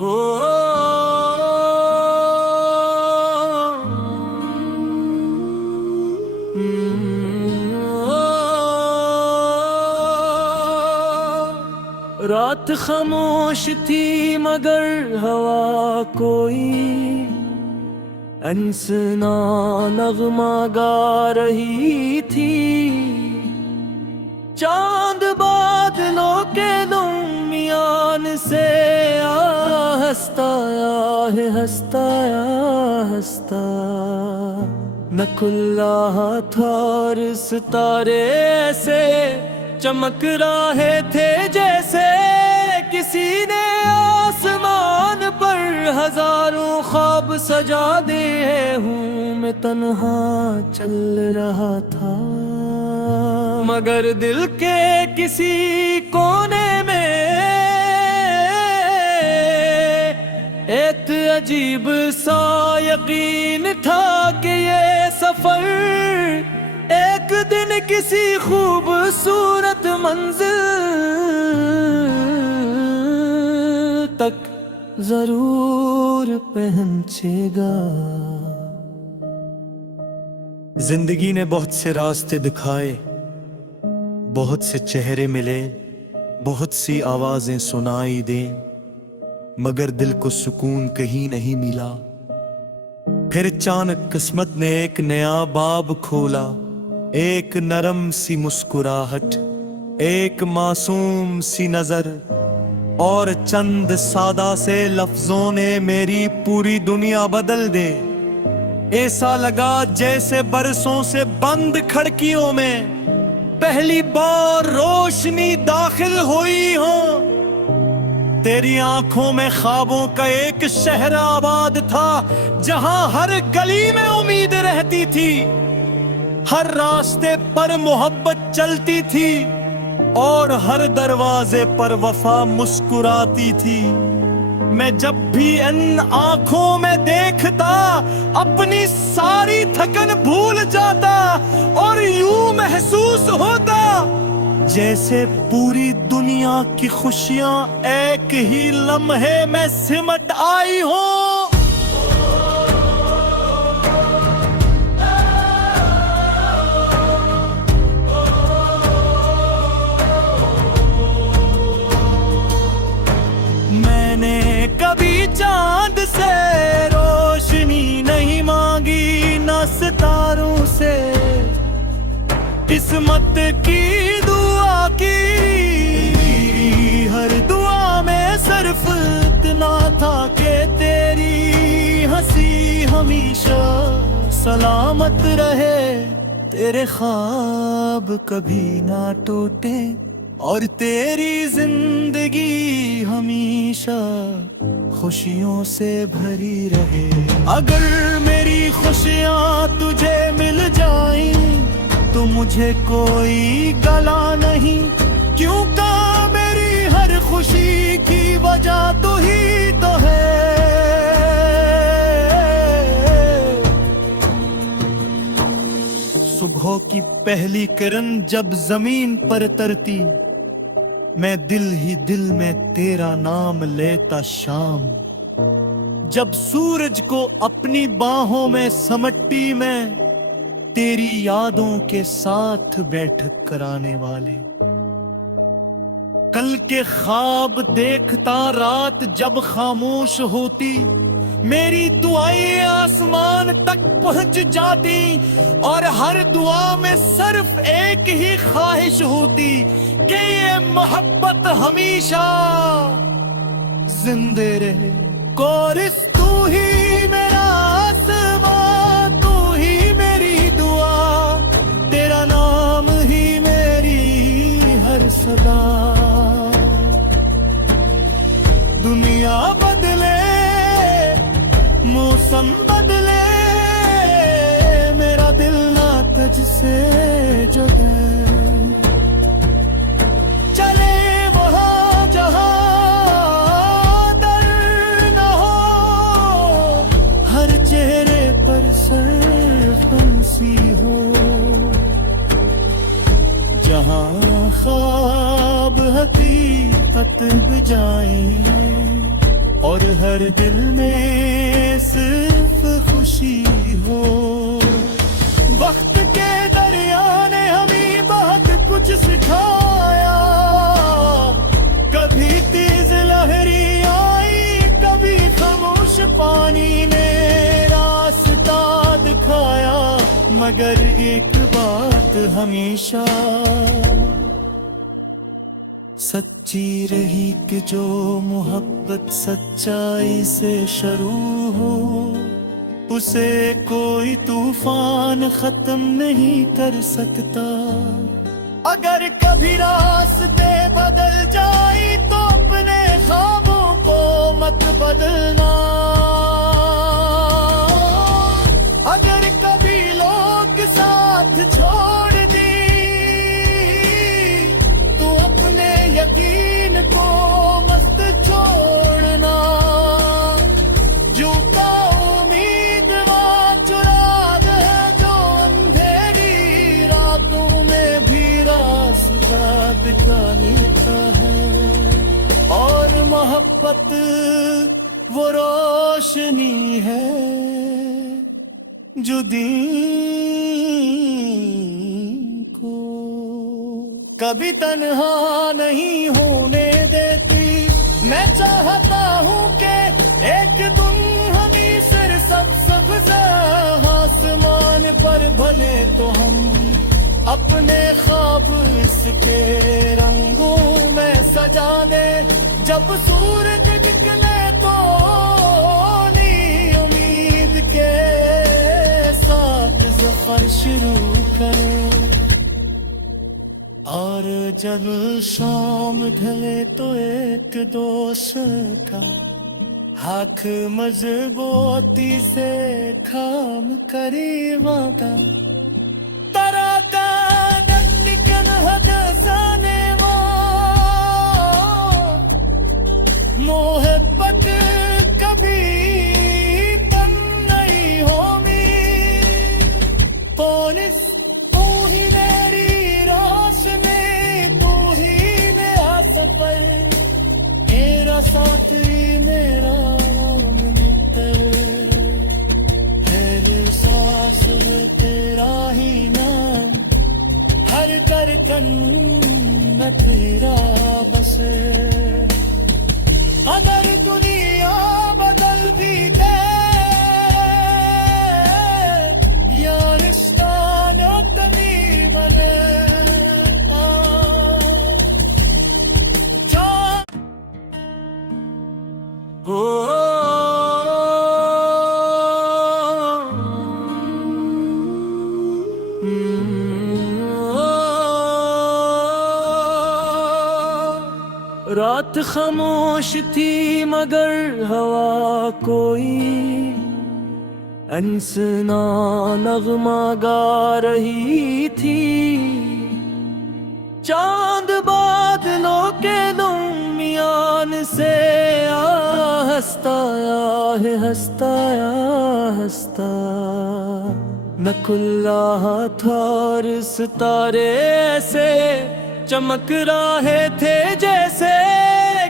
हो रात खामोश थी मगर हवा कोई अनसना नगमा गा रही थी। चांद बादलों के दरमियान से हंसता है हंसता हंसता न खुला था और सितारे ऐसे चमक रहे थे जैसे किसी ने आसमान पर हजारों ख्वाब सजा दिए हूँ। मैं तन्हा चल रहा था मगर दिल के किसी कोने में एक अजीब सा यकीन था कि ये सफर एक दिन किसी खूबसूरत मंजिल तक जरूर पहुंचेगा। जिंदगी ने बहुत से रास्ते दिखाए, बहुत से चेहरे मिले, बहुत सी आवाजें सुनाई दे, मगर दिल को सुकून कहीं नहीं मिला। फिर अचानक किस्मत ने एक नया बाब खोला, एक नरम सी मुस्कुराहट, एक मासूम सी नजर और चंद सादा से लफ्जों ने मेरी पूरी दुनिया बदल दे। ऐसा लगा जैसे बरसों से बंद खिड़कियों में पहली बार रोशनी दाखिल हुई हो। तेरी आंखों में ख्वाबों का एक शहर आबाद था जहां हर गली में उम्मीद रहती थी, हर रास्ते पर मोहब्बत चलती थी और हर दरवाजे पर वफा मुस्कुराती थी। मैं जब भी इन आंखों में देखता अपनी सारी थकन भूल जाता और यूं महसूस होता जैसे पूरी दुनिया की खुशियां एक ही लम्हे में सिमट आई हो। मैंने कभी चांद से रोशनी नहीं मांगी, न सितारों से किस्मत की दुआ की। हर दुआ में सिर्फ इतना था कि तेरी हंसी हमेशा सलामत रहे, तेरे ख्वाब कभी ना टूटे और तेरी जिंदगी हमेशा खुशियों से भरी रहे। अगर मेरी खुशियां तुझे मिल जाएं तो मुझे कोई गला नहीं, क्योंकि मेरी हर खुशी की वजह तू ही तो है। सुबह की पहली किरण जब जमीन पर तरती, मैं दिल ही दिल में तेरा नाम लेता शाम। जब सूरज को अपनी बाहों में समेटती मैं तेरी यादों के साथ बैठक कराने वाले। कल के ख्वाब देखता रात जब खामोश होती, मेरी दुआएं आसमान तक पहुंच जाती और हर दुआ में सिर्फ एक ही ख्वाहिश होती कि ये मोहब्बत हमेशा जिंदे रहे। कोरिस तू ही मेरा आसमां, तू ही मेरी दुआ, तेरा नाम ही मेरी हर सदा। दुनिया बदले, मौसम बदले, मेरा दिल ना तुझसे जुदा। चले वहां जहां दर न हो, हर चेहरे पर सिर्फ हंसी हो। जहां ख्वाब हकीकत बजाएं और हर दिल में सिर्फ खुशी हो। वक्त के दरिया ने हमें बहुत कुछ सिखाया, कभी तेज लहरी आई, कभी खामोश पानी ने रास्ता दिखाया। मगर एक बात हमेशा सच्ची रही कि जो मोहब्बत सच्चाई से शुरू हो, उसे कोई तूफान खत्म नहीं कर सकता। अगर कभी रास्ते बदल जाए तो अपने ख्वाबों को मत बदलना। अगर कभी लोग साथ छोड़ दी तो अपने यकीन को मत छोड़ना। जो का उम्मीदवार चुराग है जो अंधेरी रातों में भी रास्ता दिखा देता है। और मोहब्बत वो रोशनी है जो दीन को कभी तन्हा नहीं होने देती। मैं चाहता हूँ कि एक दुल्हनी सिर सब आसमान पर भले तो हम अपने ख्वाब इसके रंगों में सजा दे। जब सूरज निकले तो उम्मीद के साथ सफर शुरू करें। और जब शाम ढले तो एक दोस्त का हाथ मजबूती से काम करे वादा। तराता निकन हद जाने मोहब्बत कभी तन नहीं होगी। कौन तू ही मेरी रोशनी, तू ही मेरा सफर, मेरा साथी मेरा मित्र। तेरे सांस में तेरा ही नाम, हर धड़कन में तेरा बसे। अगर दुनिया बदल भी दे या रिश्ता न कभी बने। रात खामोश थी मगर हवा कोई अनसना नगमा गा रही थी। चांद बादलों के दरमियान से हंसता है हंसता हंसता। न खुला था और सितारे ऐसे चमक रहे थे जैसे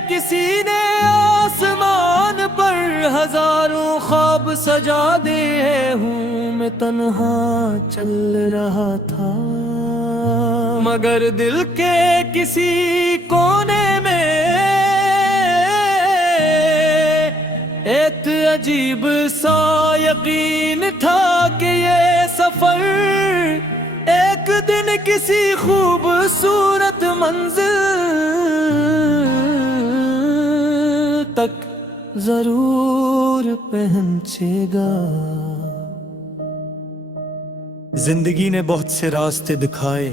किसी ने आसमान पर हजारों ख्वाब सजा दिए हूँ। मैं तन्हा चल रहा था मगर दिल के किसी कोने में एक अजीब सा यकीन था कि ये सफर एक दिन किसी खूबसूरत मंजिल तक जरूर पहुंचेगा। जिंदगी ने बहुत से रास्ते दिखाए,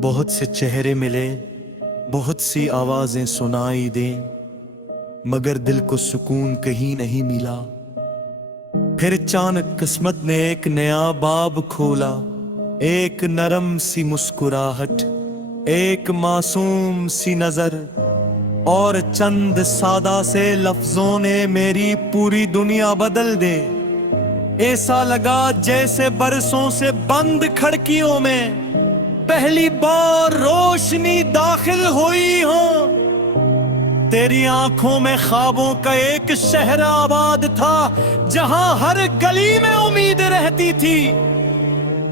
बहुत से चेहरे मिले, बहुत सी आवाजें सुनाई दे, मगर दिल को सुकून कहीं नहीं मिला। फिर अचानक किस्मत ने एक नया बाब खोला, एक नरम सी मुस्कुराहट, एक मासूम सी नजर और चंद सादा से लफ्जों ने मेरी पूरी दुनिया बदल दे। ऐसा लगा जैसे बरसों से बंद खिड़कियों में पहली बार रोशनी दाखिल हुई हो। तेरी आंखों में ख्वाबों का एक शहर आबाद था, जहां हर गली में उम्मीद रहती थी,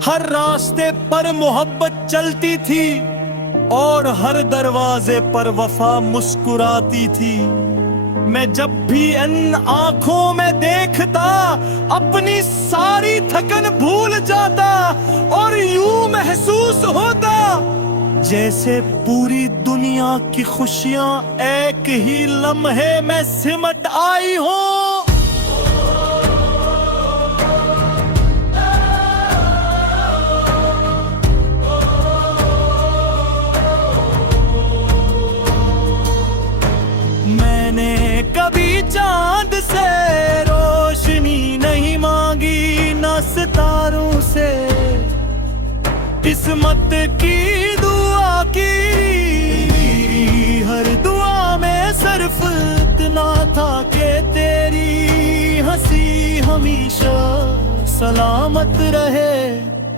हर रास्ते पर मोहब्बत चलती थी और हर दरवाजे पर वफा मुस्कुराती थी। मैं जब भी इन आंखों में देखता, अपनी सारी थकन भूल जाता और यूं महसूस होता जैसे पूरी दुनिया की खुशियां एक ही लम्हे में सिमट आई हो। मैंने कभी चांद से रोशनी नहीं मांगी, न सितारों से किस्मत की दुआ की। हर दुआ में सिर्फ इतना था कि तेरी हंसी हमेशा सलामत रहे,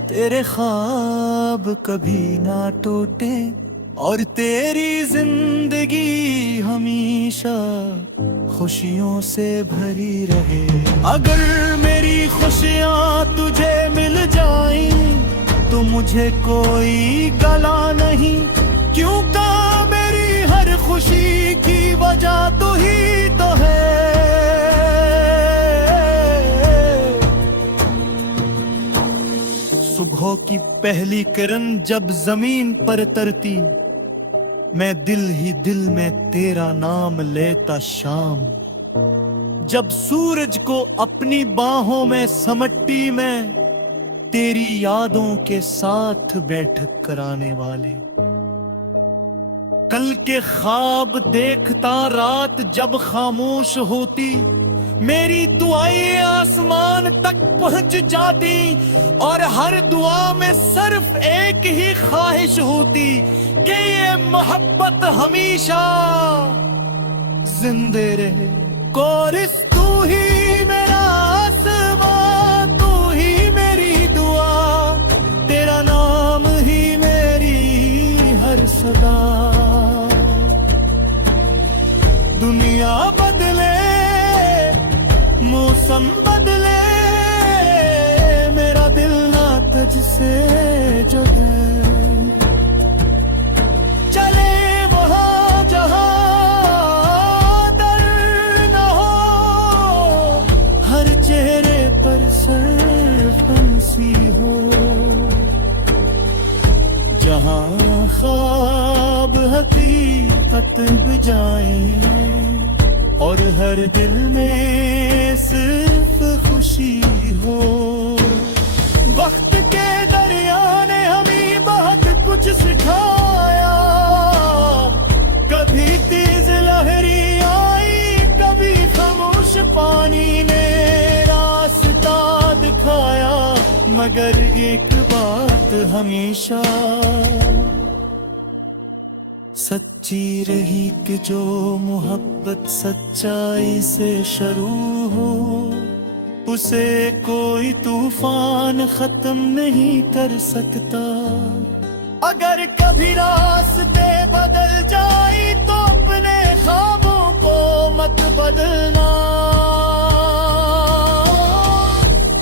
तेरे ख्वाब कभी ना टूटे और तेरी जिंदगी हमेशा खुशियों से भरी रहे। अगर मेरी खुशियां तुझे मिल जाएं तो मुझे कोई गला नहीं, क्योंकि मेरी हर खुशी की वजह तू ही तो है। सुबह की पहली किरण जब जमीन पर तरती, मैं दिल ही दिल में तेरा नाम लेता शाम। जब सूरज को अपनी बाहों में समटती मैं, तेरी यादों के साथ बैठक कराने वाले। कल के ख्वाब देखता रात जब खामोश होती, मेरी दुआएं आसमान तक पहुंच जाती और हर दुआ में सिर्फ एक ही ख्वाहिश होती कि ये मोहब्बत हमेशा जिंदे रहे। कोरिस तू ही मेरा आसमां, तू ही मेरी दुआ, तेरा नाम ही मेरी हर सदा। दुनिया बदले, मौसम बदले, मेरा दिल ना तुझसे जुदा। चले वहां जहां दर न हो, हर चेहरे पर सिर्फ हंसी हो। जहां ख्वाब हकीकत बजाए और हर दिल में सिर्फ खुशी हो। वक्त के दरिया ने हमें बहुत कुछ सिखाया, कभी तेज लहरी आई, कभी खामोश पानी ने रास्ता दिखाया। मगर एक बात हमेशा सच्ची रही कि जो मोहब्बत सच्चाई से शुरू हो, उसे कोई तूफान खत्म नहीं कर सकता। अगर कभी रास्ते बदल जाए तो अपने ख्वाबों को मत बदलना।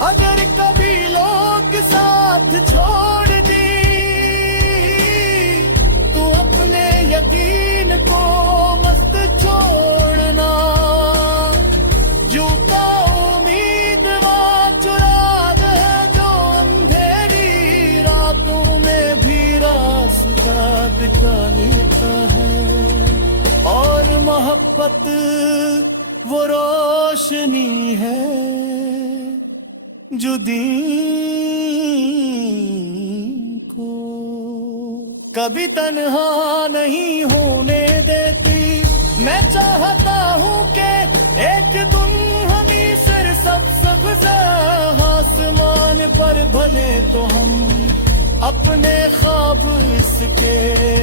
अगर कभी लोग साथ छोड़ दी तो अपने यकीन को मत छोड़ना। झूठा उम्मीदवार चुराग है जो अंधेरी रातों में भी रास्ता दिखा लेता है। और मोहब्बत वो रोशनी है जो दिन को कभी तन्हा नहीं होने देती। मैं चाहता हूँ कि एक दिन हमें सिर सब आसमान पर भले तो हम अपने ख्वाब इसके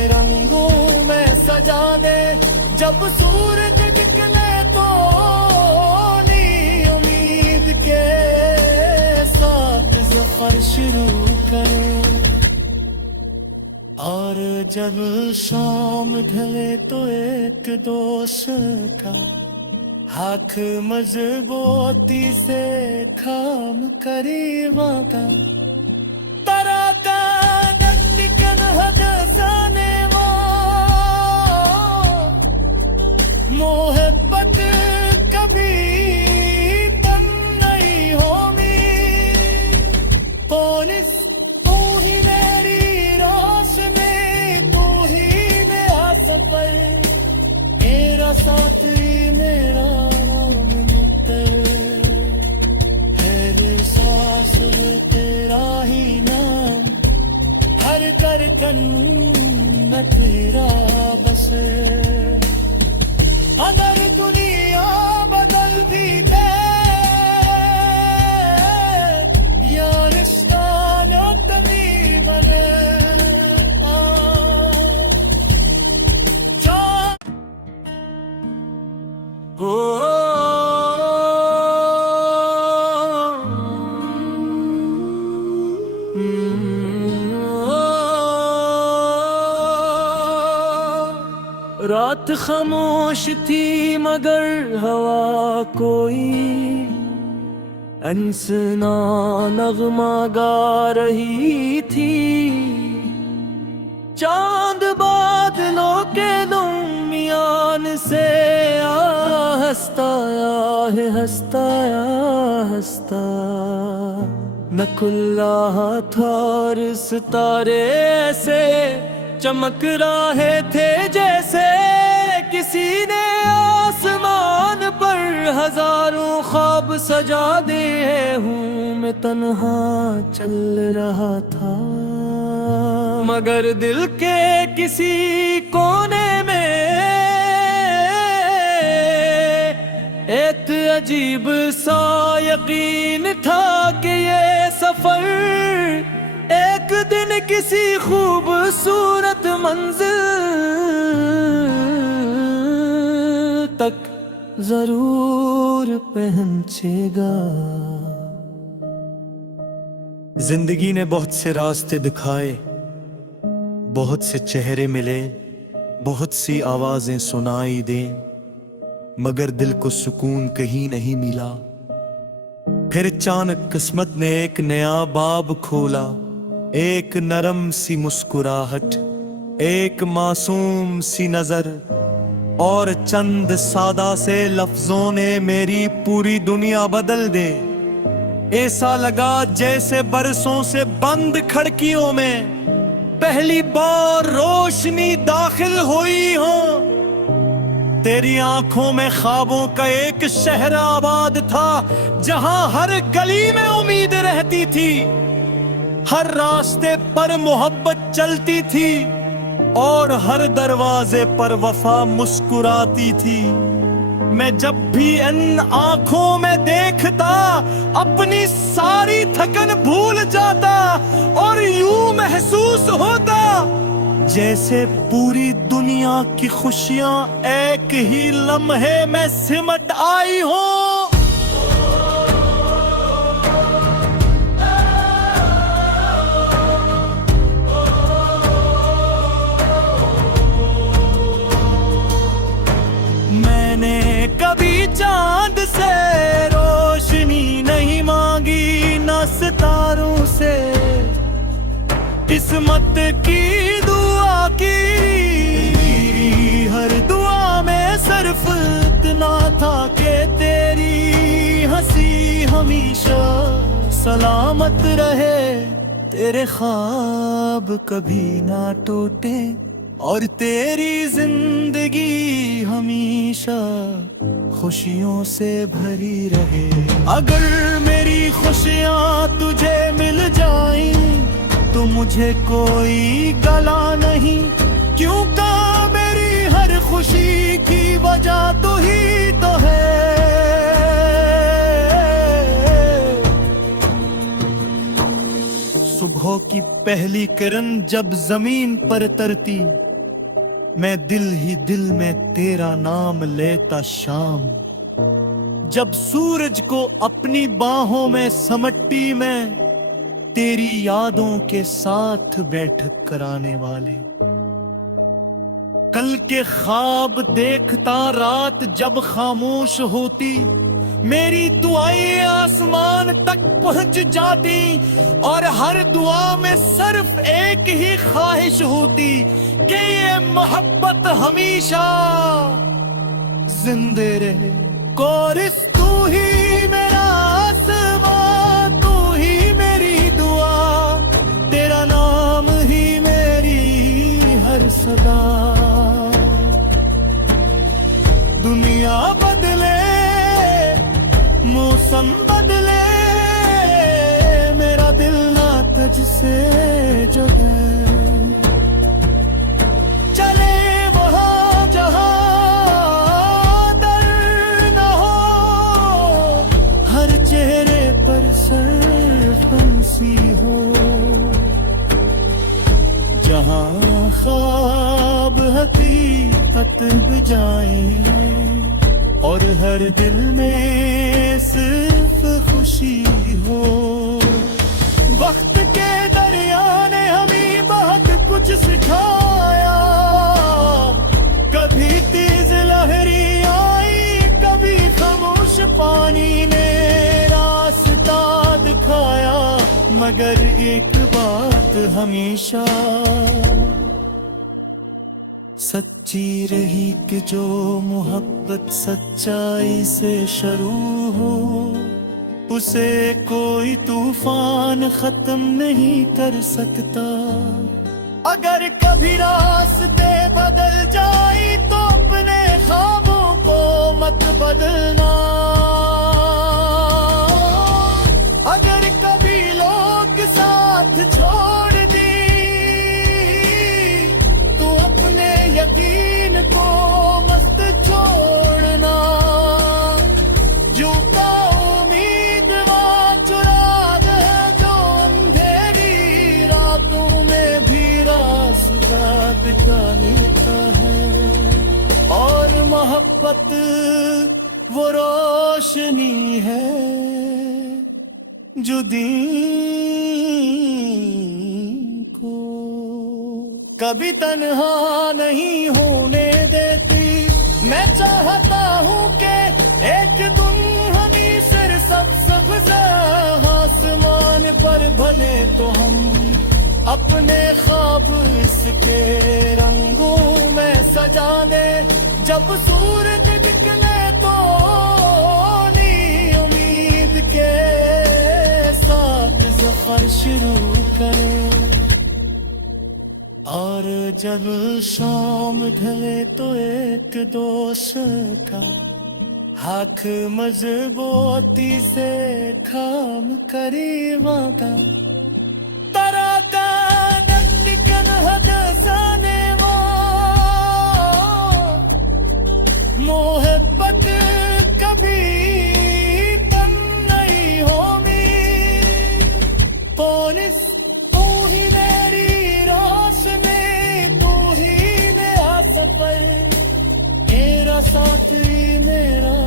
रंगों में सजा दे। जब सूरज निकले तो नई उम्मीद के साथ सफर शुरू करें। और जब शाम ढले तो एक दोस्त का हाथ मजबूती से थाम करीब आका तराका नन्निकन हदसाने मोहब्बत कभी तन नहीं होगी पोनिस तू ही मेरी रोशनी तू ही मेरा सफर मेरा साथी मेरा है सांस में तेरा ही नाम हर करकन में तेरा बस अगर दुनिया बदल भी दे या रिश्ता न तभी बने रात खामोश थी मगर हवा कोई अनसना नगमा गा रही थी चांद बादलों के दरमियान से हंसता है हंसता न खुला था और सितारे ऐसे चमक रहे थे जैसे किसी ने आसमान पर हजारों ख्वाब सजा दिए हूँ मैं तन्हा चल रहा था मगर दिल के किसी कोने में एक अजीब सा यकीन था कि ये सफर एक दिन किसी खूबसूरत मंजिल तक जरूर पहुंचेगा। जिंदगी ने बहुत से रास्ते दिखाए, बहुत से चेहरे मिले, बहुत सी आवाजें सुनाई दें, मगर दिल को सुकून कहीं नहीं मिला। फिर अचानक किस्मत ने एक नया बाब खोला, एक नरम सी मुस्कुराहट, एक मासूम सी नजर और चंद सादा से लफ्जों ने मेरी पूरी दुनिया बदल दे। ऐसा लगा जैसे बरसों से बंद खिड़कियों में पहली बार रोशनी दाखिल हुई हो। तेरी आंखों में ख्वाबों का एक शहर आबाद था, जहां हर गली में उम्मीद रहती थी, हर रास्ते पर मोहब्बत चलती थी और हर दरवाजे पर वफा मुस्कुराती थी। मैं जब भी इन आंखों में देखता अपनी सारी थकन भूल जाता और यूं महसूस होता जैसे पूरी दुनिया की खुशियां एक ही लम्हे में सिमट आई हो। मैंने कभी चांद से रोशनी नहीं मांगी, न सितारों से किस्मत की दुआ की। हर दुआ में सिर्फ इतना था कि तेरी हंसी हमेशा सलामत रहे, तेरे ख्वाब कभी ना टूटे और तेरी जिंदगी हमेशा खुशियों से भरी रहे। अगर मेरी खुशियाँ तुझे मिल जाएं तो मुझे कोई गला नहीं, क्योंकि मेरी हर खुशी की वजह तू ही तो है। सुबह की पहली किरण जब जमीन पर तरती, मैं दिल ही दिल में तेरा नाम लेता शाम। जब सूरज को अपनी बाहों में समटती मैं, तेरी यादों के साथ बैठक कराने वाले। कल के ख्वाब देखता रात जब खामोश होती, मेरी दुआएं आसमान तक पहुंच जाती और हर दुआ में सिर्फ एक ही ख्वाहिश होती कि ये मोहब्बत हमेशा जिंदे रहे। कोरिस तू ही मेरा आसमां, तू ही मेरी दुआ, तेरा नाम ही मेरी हर सदा। दुनिया बदले, मौसम बदले, मेरा दिल ना तुझसे जुदा। चले वहाँ जहाँ दर न हो, हर चेहरे पर सिर्फ हंसी हो। जहाँ ख्वाब हकीकत बजाए और हर दिल में सिर्फ खुशी हो। वक्त के दरिया ने हमें बहुत कुछ सिखाया, कभी तेज लहरी आई, कभी खामोश पानी ने रास्ता दिखाया। मगर एक बात हमेशा सच्ची रही कि जो मोहब्बत सच्चाई से शुरू हो, उसे कोई तूफान खत्म नहीं कर सकता। अगर कभी रास्ते बदल जाए तो अपने ख्वाबों को मत बदलना। अगर कभी लोग साथ छोड़ यकीन को मस्त छोड़ना। झूठा उम्मीदवार चुराग है जो अंधेरी रातों में भी रास्ता दिखाने का है। और मोहब्बत वो रोशनी है जो दीन को कभी तन्हा नहीं होने देती। मैं चाहता हूँ कि एक दुल्हनी सिर सब आसमान पर बने तो हम अपने ख्वाब इसके रंगों में सजा दे। जब सूरज दिखने तो नी उम्मीद के साथ सफर शुरू करें। और जब शाम ढले तो एक दोस्त का हाथ मजबूती से थाम करी मांगा। तरा का निकन हद जाने मोहब्बत कभी कम नहीं होगी। कौन तू ही मेरी रोशनी, तू ही मेरा सफर, मेरा साथी मेरा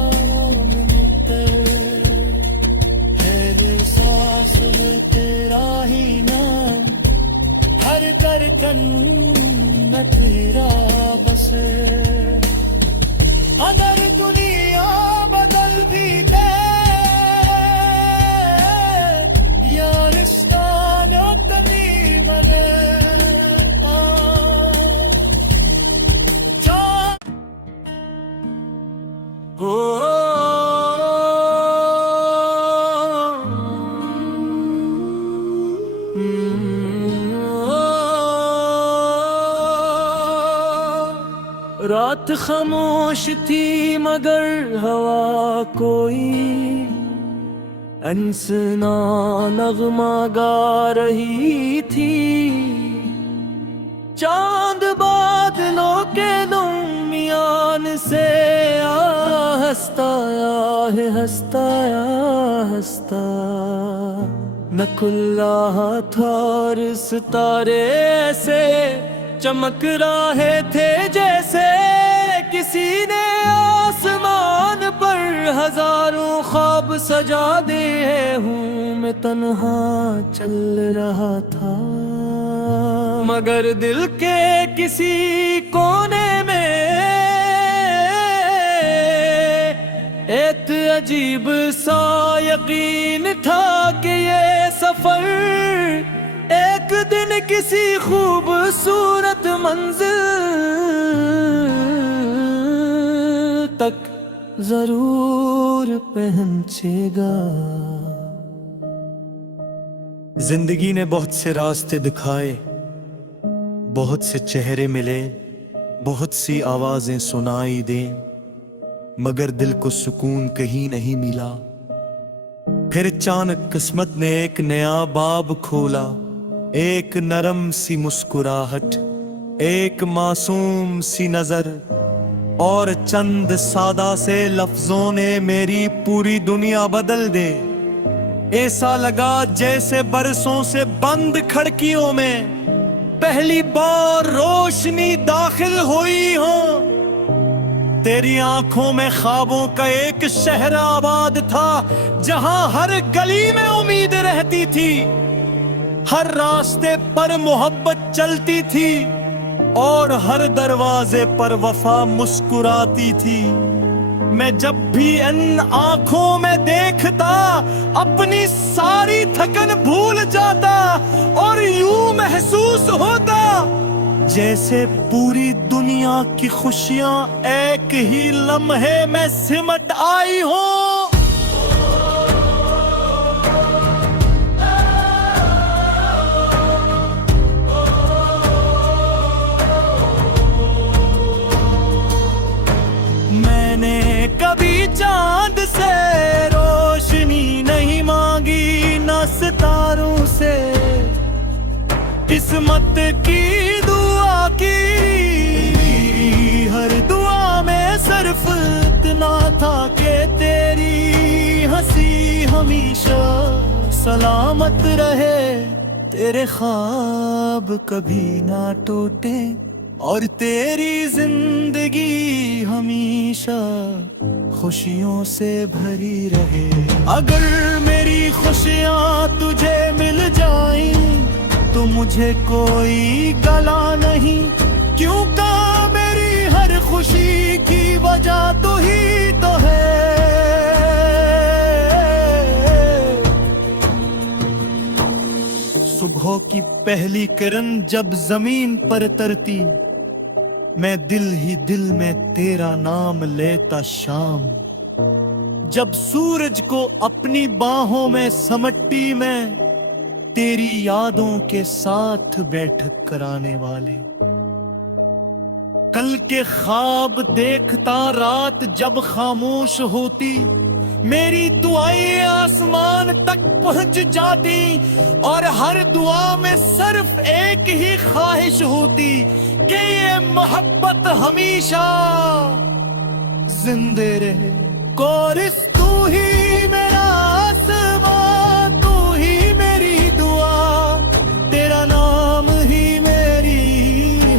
मित्र है। सांस में तेरा ही नाम, हर धड़कन में तेरा बस। अगर दुनिया बदल भी दे या रिश्ता न कभी बने। रात खामोश थी मगर हवा कोई अनसना नगमा गा रही थी। चांद बादलों के दरमियान से हंसताया है, हंसताया हंसता। न खुला था और सितारे ऐसे चमक रहे थे जैसे किसी ने आसमान पर हजारों ख्वाब सजा दिए हूँ, मैं तन्हा चल रहा था, मगर दिल के किसी कोने में एक अजीब सा यकीन था कि ये सफर एक दिन किसी खूबसूरत मंजिल तक जरूर पहुंचेगा। जिंदगी ने बहुत से रास्ते दिखाए, बहुत से चेहरे मिले, बहुत सी आवाजें सुनाई दें, मगर दिल को सुकून कहीं नहीं मिला। फिर अचानक किस्मत ने एक नया बाब खोला, एक नरम सी मुस्कुराहट, एक मासूम सी नजर और चंद सादा से लफ्जों ने मेरी पूरी दुनिया बदल दे। ऐसा लगा जैसे बरसों से बंद खिड़कियों में पहली बार रोशनी दाखिल हुई हो। तेरी आंखों में ख्वाबों का एक शहर आबाद था, जहां हर गली में उम्मीद रहती थी, हर रास्ते पर मोहब्बत चलती थी और हर दरवाजे पर वफा मुस्कुराती थी। मैं जब भी इन आंखों में देखता अपनी सारी थकन भूल जाता और यूं महसूस होता जैसे पूरी दुनिया की खुशियां एक ही लम्हे में सिमट आई हो। कभी चांद से रोशनी नहीं मांगी, न सितारों से किस्मत की दुआ की। हर दुआ में सिर्फ इतना था कि तेरी हंसी हमेशा सलामत रहे, तेरे ख्वाब कभी ना टूटे और तेरी जिंदगी हमेशा खुशियों से भरी रहे। अगर मेरी खुशियां तुझे मिल जाएं तो मुझे कोई गला नहीं, क्योंकि मेरी हर खुशी की वजह तू ही तो है। सुबह की पहली किरण जब जमीन पर तरती, मैं दिल ही दिल में तेरा नाम लेता शाम। जब सूरज को अपनी बाहों में समटती मैं, तेरी यादों के साथ बैठक कराने वाले। कल के ख्वाब देखता रात जब खामोश होती, मेरी दुआएं आसमान तक पहुंच जाती और हर दुआ में सिर्फ एक ही ख्वाहिश होती कि ये मोहब्बत हमेशा जिंदे रहे। कोरिस तू ही मेरा आसमां, तू ही मेरी दुआ, तेरा नाम ही मेरी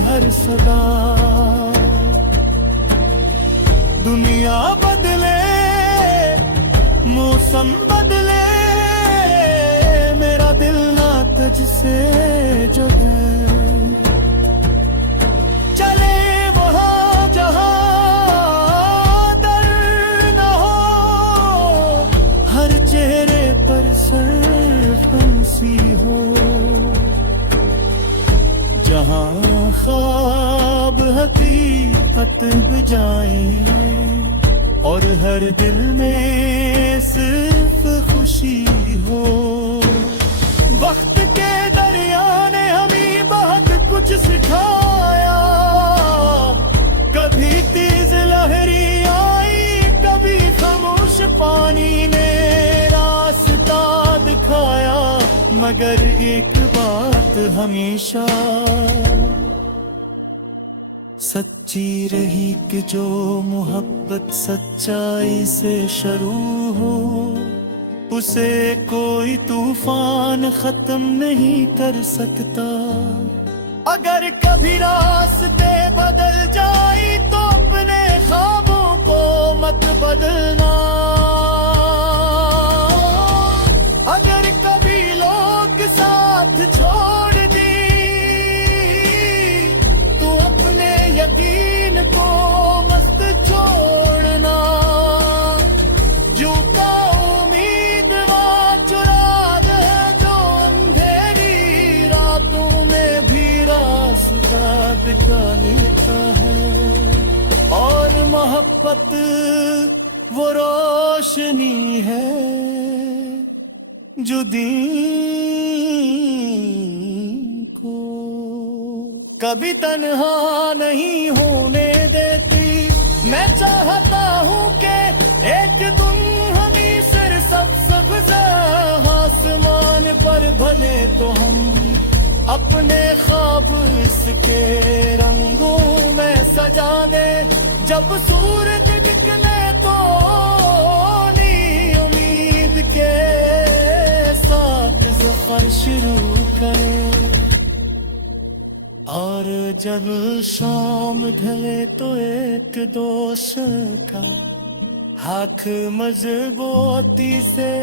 हर सदा। दुनिया बदले, मौसम बदले, मेरा दिल ना तुझसे जुदा। चले वहाँ जहाँ दर न हो, हर चेहरे पर सिर्फ हंसी हो, जहाँ ख्वाब हकीकत बजाए और हर दिल में सिर्फ खुशी हो। वक्त के दरिया ने हमें बहुत कुछ सिखाया, कभी तेज लहरी आई, कभी खामोश पानी ने रास्ता दिखाया, मगर एक बात हमेशा सच्ची रही कि जो मोहब्बत सच्चाई से शुरू हो, उसे कोई तूफान खत्म नहीं कर सकता। अगर कभी रास्ते बदल जाए तो अपने ख्वाबों को मत बदलना। मोहब्बत वो रोशनी है जो दीन को कभी तन्हा नहीं होने देती। मैं चाहता हूँ कि एक दुल्हनी सिर सब्ज़ आसमान पर भले तो हम अपने ख्वाब इसके रंगों में सजा दे। जब सूरज निकले तो नी उम्मीद के साथ सफर शुरू करें, और जब शाम ढले तो एक दोस्त का हाथ मजबूती से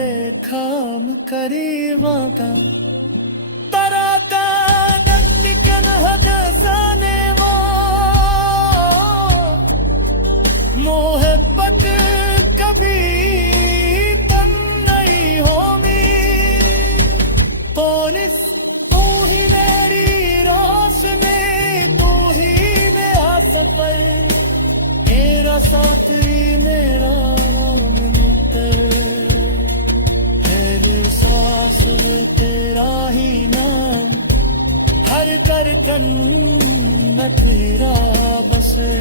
खाम करी वादा। तरा का निकन हद जाने मोहब्बत कभी तन नहीं होगी। पोनिस तू ही मेरी रोशनी, तू ही मेरा सफर, मेरा साथी मेरा मित्र, तेरी सांस में तेरा ही नाम, हर धड़कन में तेरा बसे।